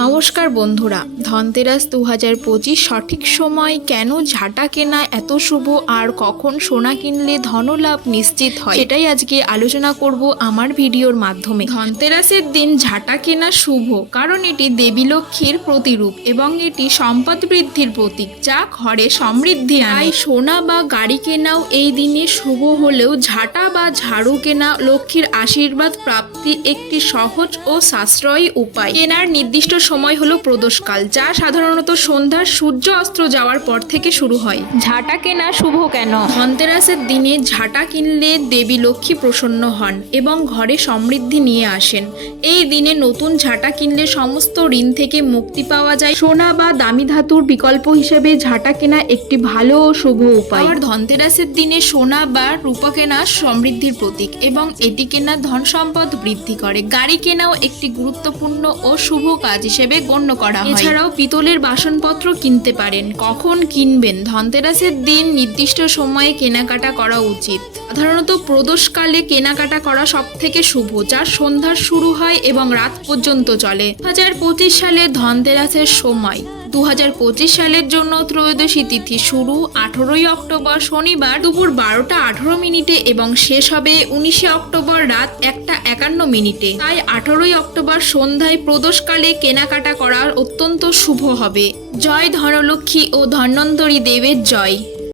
নমস্কার বন্ধুরা, ধনতেরাস দু হাজার পঁচিশ সঠিক সময় কেন ঝাঁটা কেনা এত শুভ আর কখন সোনা কিনলে ধনলাভ নিশ্চিত হয়? সেটাই আজকে আলোচনা করব আমার ভিডিওর মাধ্যমে। ধনতেরাসের দিন ঝাঁটা কেনা শুভ, কারণ এটি দেবী লক্ষ্মীর প্রতিরূপ এবং এটি সম্পদ বৃদ্ধির প্রতীক যা ঘরে সমৃদ্ধি তাই সোনা বা গাড়ি কেনাও এই দিনে শুভ হলেও ঝাঁটা বা ঝাড়ু কেনা লক্ষ্মীর আশীর্বাদ প্রাপ্তি একটি সহজ ও সাশ্রয়ী উপায়। কেনার নির্দিষ্ট সময় হলো প্রদোষকাল যা সাধারণত সন্ধ্যার সূর্য অস্ত্র যাওয়ার পর থেকে শুরু হয়। ঝাঁটা কেনা শুভ কেন? ধনতেরাসের দিনে ঝাঁটা কিনলে দেবী লক্ষ্মী প্রসন্ন হন এবং ঘরে সমৃদ্ধি নিয়ে আসেন। এই দিনে নতুন ঝাঁটা কিনলে সমস্ত ঋণ থেকে মুক্তি পাওয়া যায়। সোনা বা দামি ধাতুর বিকল্প হিসেবে ঝাঁটা কেনা একটি ভালো ও শুভ উপায়। আর ধনতেরাসের দিনে সোনা বা রূপা কেনা সমৃদ্ধির প্রতীক এবং এটি কেনা ধন সম্পদ বৃদ্ধি করে। গাড়ি কেনাও একটি গুরুত্বপূর্ণ ও শুভ কাজ হিসেবে গণ্য করা হয়। এছাড়াও পিতলের বাসনপত্র কিনতে পারেন। কখন কিনবেন? ধনতেরাসের দিন নির্দিষ্ট সময়ে কেনাকাটা করা উচিত। সাধারণত প্রদোষকালে কেনাকাটা করা সব থেকে শুভ, যা সন্ধ্যার শুরু হয় এবং রাত পর্যন্ত চলে। দু হাজার পঁচিশ সালে ধনতেরাসের সময় দু হাজার পঁচিশ সালের জন্য ত্রয়োদশী তিথি শুরু, আঠারোই অক্টোবর শনিবার দুপুর বারোটা আঠেরো মিনিটে এবং শেষ হবে উনিশে অক্টোবর রাত একটা একান্ন মিনিটে। তাই আঠারোই অক্টোবর সন্ধ্যায় প্রদোষকালে কেনাকাটা করা অত্যন্ত শুভ হবে। জয় ধনলক্ষ্মী ও ধন্বন্তরী দেবের জয়।